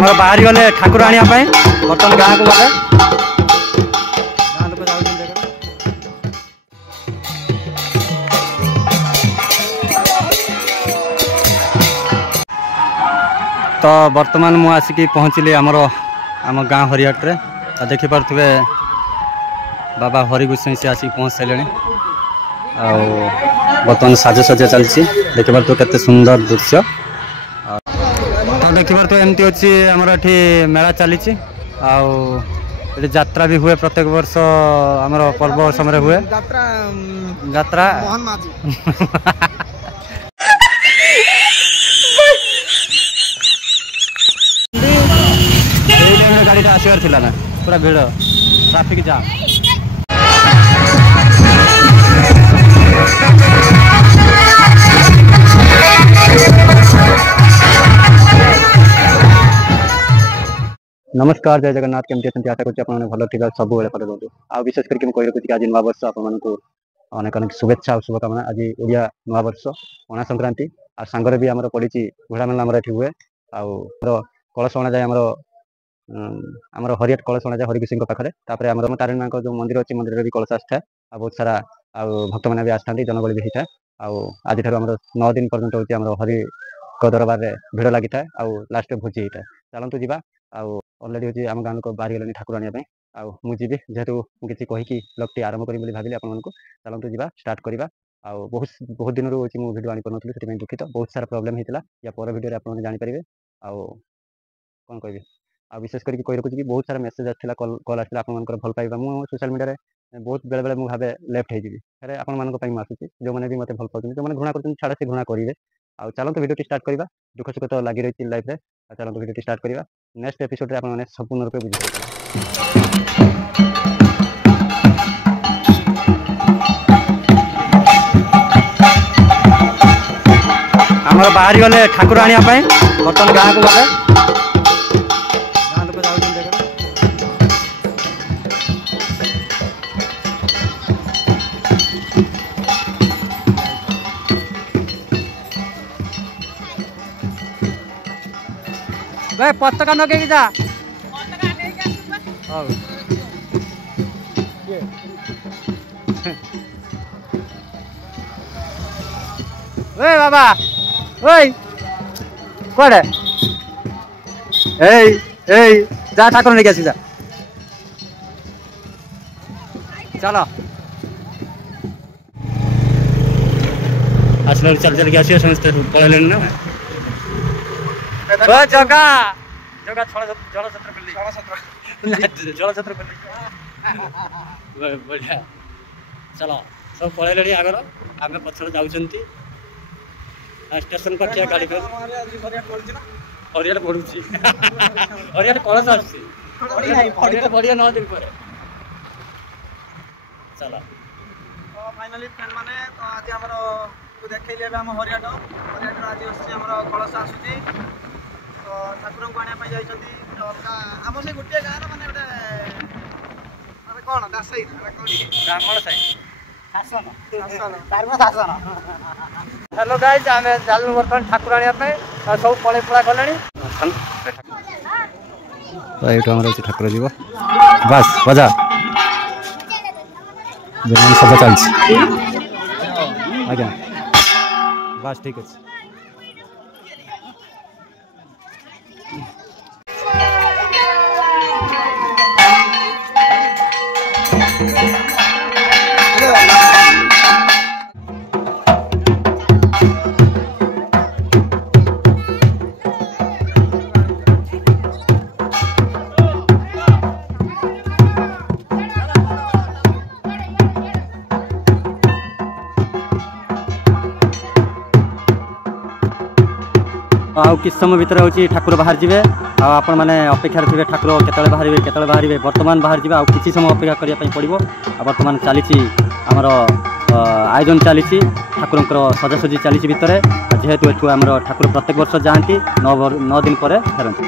आमर बाहरी गले ठाकुर आने बर्तमान गाँव को गले गाँ लोक जाऊँ तो बर्तमान मु आसिकी पहुँचली आम गाँ हरियाटे देखिपे बाबा हरिगोसाई से आसिक पहुँच सारे बर्तमान साजसज्जा चलती देखिपार तो केते सुंदर दृश्य देखिपार तो एमती अच्छी आमर ये मेला चली यात्रा भी हुए प्रत्येक वर्ष आमर पर्व समय हुए यात्रा गाड़ी आसबार थिला ना पूरा भीड़ ट्रैफिक जाम नमस्कार जय जगन्नाथ केमती आशा करते भल ठीक सब भले रोज आ विशेष करके मुझे कही रखुच्छी आज नूआ वर्ष आपको अनेक अनेक शुभेच्छा और शुभकामना आज ओडिया नूआ वर्ष पणा संक्रांति आ सांगरे भी आमर पड़ी घोड़ा मेला आमर ये हुए आर कलश अणा जाए आमर हरियाट कलश अणा जाए हरिगोसाई पाखे तापर तारिणी माँ जो मंदिर अच्छी मंदिर भी कलश आसता है बहुत सारा भक्त मैंने भी आसता जनगहली भी होता है आज ठार 9 दिन पर्यटन होती हरि दरबार में भिड़ लगी था लास्ट भोजी होता है चलतु जी अलरेडी हूँ आम गाँव को बाहरी गले ठाकुर आने मुझे जेहेतु किसी कहीकि ब्लॉग आरंभ करी भाविली आपको चलतु जी स्टार्ट करवा बहुत दिन रोज मुझे भिडियो आनी पार्टी से दुखित बहुत सारा प्रोब्लेम होता या पर भिडियो आप जानीपारे कौन कह विशेष करके कही रखुच्छी कि बहुत सारा मेसेज आसाला कल आसाला आप भल पाइबा मुझे सोशल मीडिया बहुत बेले बेले मुझे भावे लेफ्ट होगी फिर आपण आसूँ जो मैंने भी मतलब भल पाते जो मैंने घृणा कर छाड़ से घृणा करेंगे आउ चलते भिडियो स्टार्ट करवा दुख सुख तो लगी रही लाइफ में चलते भिडियो स्टार्ट करवा नेक्स्ट एपिसोड आपने संपूर्ण रूप बुझे आमर बाहरी गले ठाकुर आने बर्तमान गाँव को गले गाँ लोक जाऊँ भाई पताका नगे जा बाबा कड़े जा ठाकुर नहीं जा चलो आसला चल चल के आस समस्ते पढ़े ना जगा जगा जल छत्र बढ़िया चलो सब पढ़े आगर आम पचर जाऊँ स्टेशन पर गाड़ी हरियाट पड़ू हरियाट कलश बढ़िया 9 दिन पर चलो फाइनली फ्रेंड माने तो आज हमर देखैले हम हरियाट आज हमर कलश आसुची तो ठाकुर को आने जाई आम से गोटे गाँव माने कौन दासाई ब्राह्मण साई हेलो गाइस आम चलू बर्तमान ठाकुर आने सब पड़े पड़ा गले ठाकुर जीव बस बजा सब चलती आज्ञा बस ठीक अच्छे आउ कि समय भितर हूँ ठाकुर बाहर जी आपण मैंने अपेक्षा थे ठाकुर केतले बाहर बर्तमान बाहर जाए किसी समय अपेक्षा करने पड़ो बर्तमान चली आमर आयोजन चली ठाकुर सजासजी चली भितर जेहेतु एठू आम ठाकुर प्रत्येक वर्ष जाती 9 दिन पर फेरती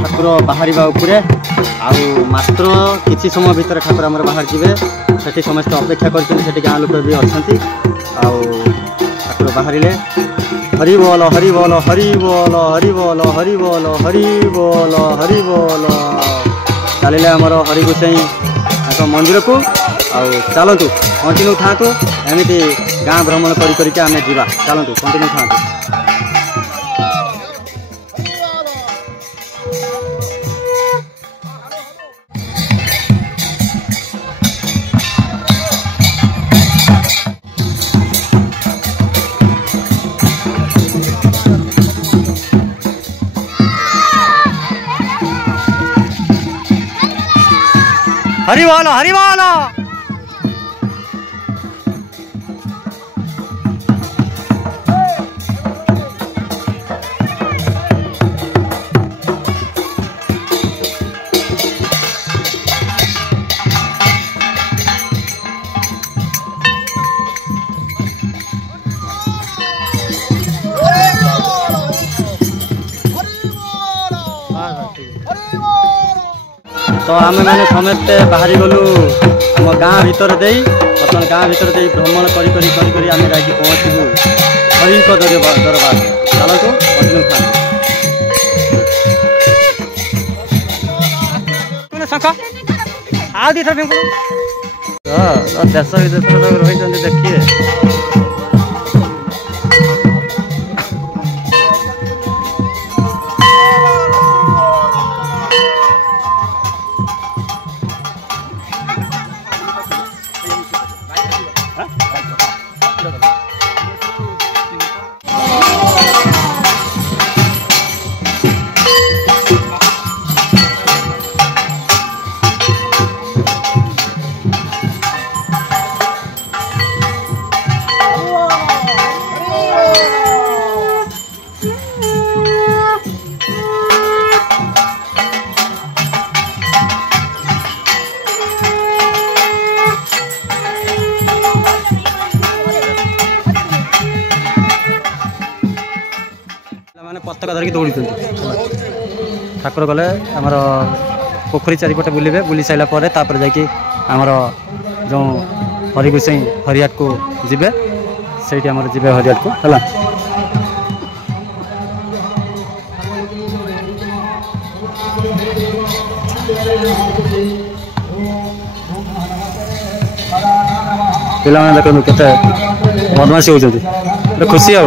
ठाकुर बाहर उपरे आउ मात्र किसी समय भितर ठाकुर आमर बाहर जीवे सेठी समस्त अपेक्षा करछन्ति गाँ लोक भी अच्छी ठाकुर बाहर हरि बोल हरि बोल हरि बोल हरि बोल हरि बोल हरि बोल हरि बोल चलिए आमर हरि गोसाई मंदिर को चलतु कंटिन्यू था एमती गाँ भ्रमण करके आम जा चलतु कंटिन्यू था हरि बोल हरि बोल तो आम मैंने समस्ते बाहरी गलु आम गाँ भीतर दे बर्तमान गाँ भीतर दे भ्रमण करी आम जा पहुँचू हरि दरबार चलतु कंटिन्यू था आ दी थर देश विदेश रही देखिए पताका धरिकी दौड़ी ठाकुर गले आमर पोखरी चारिपटे बुलवे बुली सारा पर जाकि आमर जो हरि गोसाई हरियाट को जीवे से जीवे हरियाट को है पिला देखो केते बदमाशी होती खुशी आ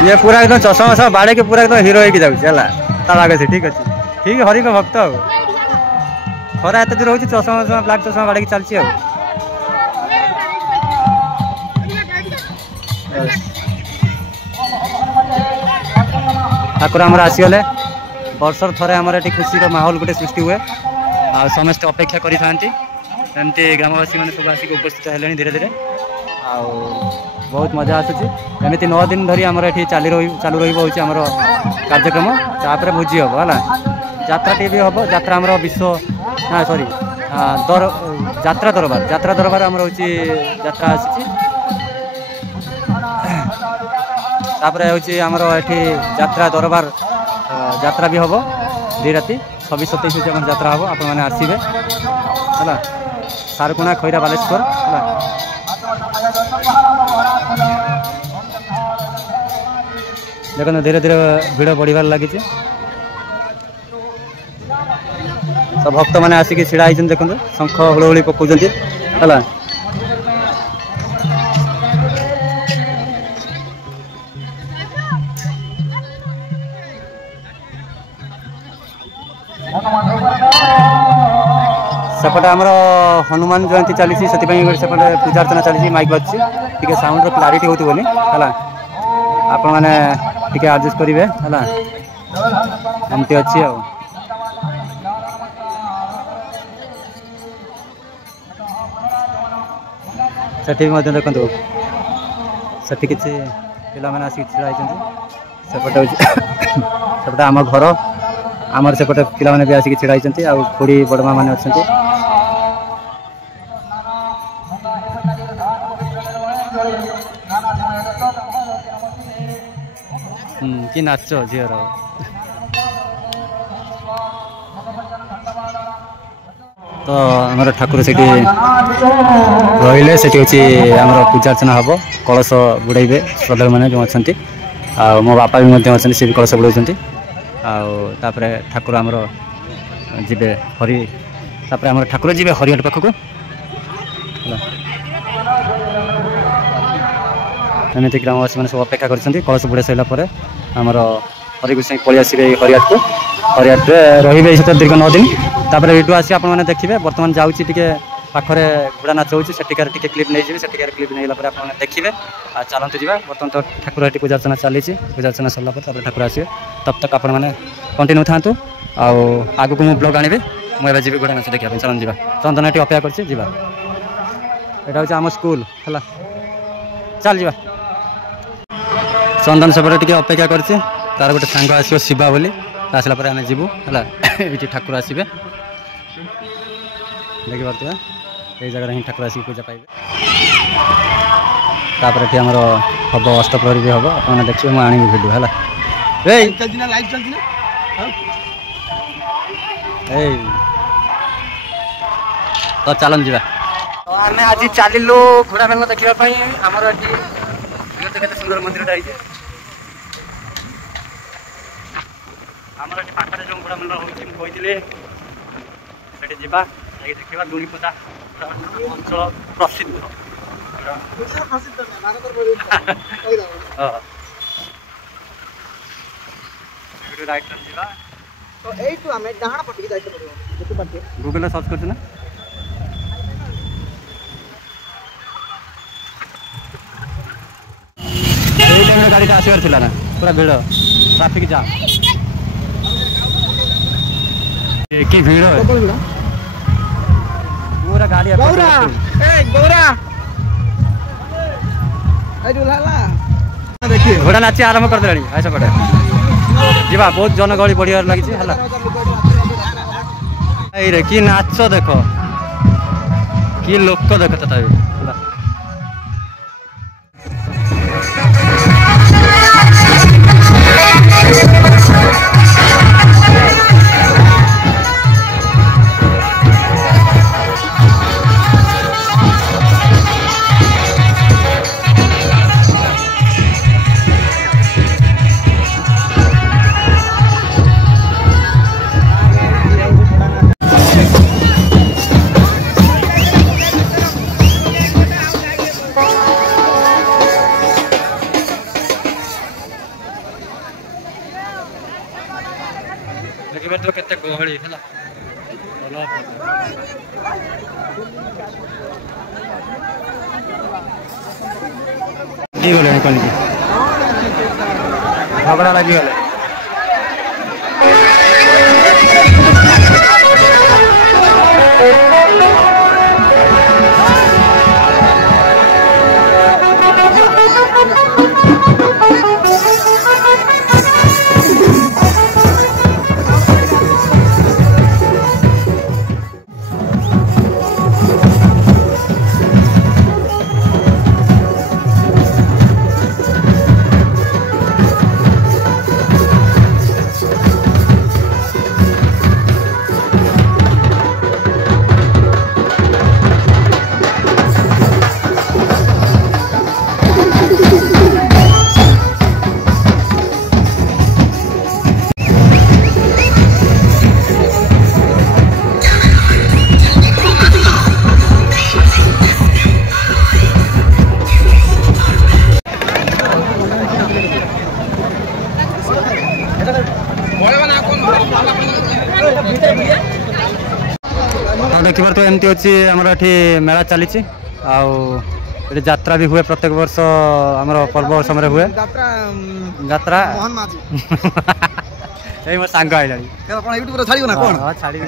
ये पूरा एकदम चषमा वषमा बाड़े के पूरा एकदम हीरो होगा से ठीक अच्छे ठीक हरि को भक्त खरा एत दूर हो चषमा वषमा ब्लाक चषमा बाड़े की चलती ठाकुर आमर आसीगले वर्षर थरे आमर ये खुशी माहौल गोटे सृष्टि हुए आ समस्त अपेक्षा करमती ग्रामवासी मैंने सब आसिक उपस्थित है धीरे धीरे आ बहुत मजा आसूँ एमती 9 दिन धरी आमर ये चालू रही कार्यक्रम तापर भोजी हम है जात्रा टी भी हम जात्रा आमर विश्व ना सॉरी जात्रा दरबार आमर हूँ जात्रा आसी आमर ये जात्रा दरबार जात्रा भी हम 2 राति 26-27 जात्रा हम आपण मैंने आसवे है सारकुणा खैरा बालेश्वर है देखो धीरे धीरे भिड़ बढ़िबार लगी सब भक्त मैंने आसिक छिड़ा होती देखो शंख हुलहुली पकाउं है सेपटे आमर हनुमान जयंती चली सेपटे पूजा अर्चना चली माइक बाजू टी साउंड क्लारिटी होनी है आपण मैंने टी एडजस्ट करेंगे है एमती अच्छी से देखो से किसी पिला मैंने आसिक छिड़ा सेपटे सेपटे आम घर आमर सेपटे पिला मैंने भी आसिक छिड़ा आ खुड़ी बड़मा मैंने अच्छा कि नाच झीर तो आमर ठाकुर से रही से आम पूजा अर्चना हम कलश बुड़े श्रद्धा मैंने जो अच्छा आ मो बापा भी अच्छा सी भी कलश बुड़ाऊँ आपर ठाकुर आमर जी हरि आम ठाकुर जी हरिहट पाखक एमती ग्रामवासी मैंने सब अपेक्षा कर कलश बुड़े सारापर आमर हरिकृष्ण पलि आसवे हरिहट को हरिहट रे दीर्घ 9 दिन तापर यूँ आसी आपने देखिए बर्तमान जाऊँगी पाखे घोड़ा नाच होती से क्लीप नहीं जी क्लीप नहीं आप देखिए चलते जावा बर्तमान तो ठाकुर ये पूजा अर्चना चली पूजा अर्चना सरला ठाकुर आसवे तब तक आपण मैंने कंटिन्यू था आग को ब्लॉग आने मुझे जी घोड़ा नाच देखा चलन जा चंदन ये अपेक्षा कर यहाँ हूँ आम स्कूल है चल जा चंदन सेपटे अपेक्षा कर तार गोटे सांग आसो शिवा बोली आसला आम जीवु है ये ठाकुर आसवे देखिए ये जगह ही ठाकुर आसिक पूजा पाइबे तापर ये आमर हम अष्टप्रहरी भी हम आप देखिए मुझे आनी भिडियो है तो चलन जा तो आम आज चलू घोड़ा मेल देखापी आमर ये सुंदर मंदिर आमर पाखे जो घोड़ा मेल होती जा देखा लुणीपदा अंचल प्रसिद्ध गूगल सर्च कर गाड़ी आसबार थी ना पूरा भिड़ ट्राफिक जाम कि भिड़ पूरा गाड़ी घोड़ा नाची आरंभ कर देलानी ऐसा पटे जीवा बहुत जनगहली बढ़िया लगी है कि नाच देख कि लोक देख तथापि देखिए तो केते गहली है झगड़ा लगी गले देखिबार तो एमती अच्छी आमर ये मेला चली यात्रा भी हुए प्रत्येक वर्ष आमर पर्व समय हुए यात्रा ये मो सांग आइला यूट्यूब छाड़ी ना कोन छाड़ी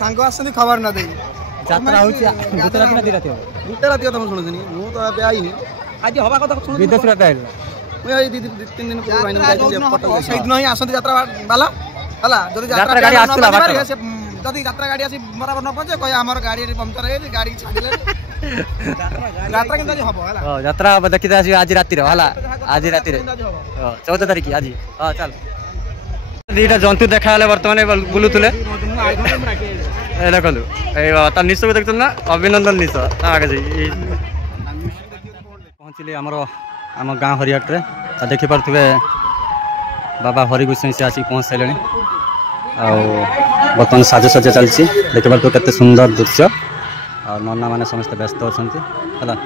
सांग आसनी खबर ना दे यात्रा होची गुटे रात ना गुटे रात तुम सुनछनी मु तो अबे आइनी आज हवा कथा सुन विदेश रे आइला मु आई 2-3 दिन पूर्व आइनी जाई से दिन ही आसंती यात्रा वाला हला जदी यात्रा गाड़ी आस्तिला जदि यात्रा गाड़ी आसी बराबर न पहुंचे कहे आमर गाड़ी पंचर है गाड़ी छाड़िले यात्रा केनता हम हला यात्रा देखि आसी आज राति रे हला आज राति रे 14 तारिख आज हाँ चल दीटा जंतु देखा बर्तमान बुलूले देखु तार निश को देखते ना अभिनंदन निश आगे पहुँचली आमर आम गाँ हरियाटे देखिपे बाबा हरिगोसाई से आसिक पहुँच सारे बर्तमान साजसज्जा चलती देखिपे केते सुंदर दृश्य और नना मैंने समस्त व्यस्त अच्छा है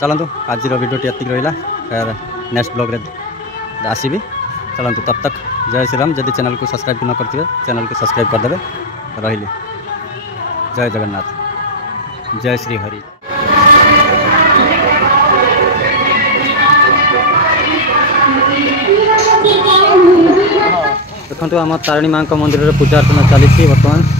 चलतु आज भिडियोटी एतिक रहा फिर नेक्स्ट ब्लॉग रे आसबि चलतु तब तक जय श्री राम जदि चैनल को सब्सक्राइब न करते चैनल को सब्सक्राइब करदे रही जय जगन्नाथ जय श्री हरि देखो आम तारिणी माँ मंदिर पूजा अर्चना चली बर्तमान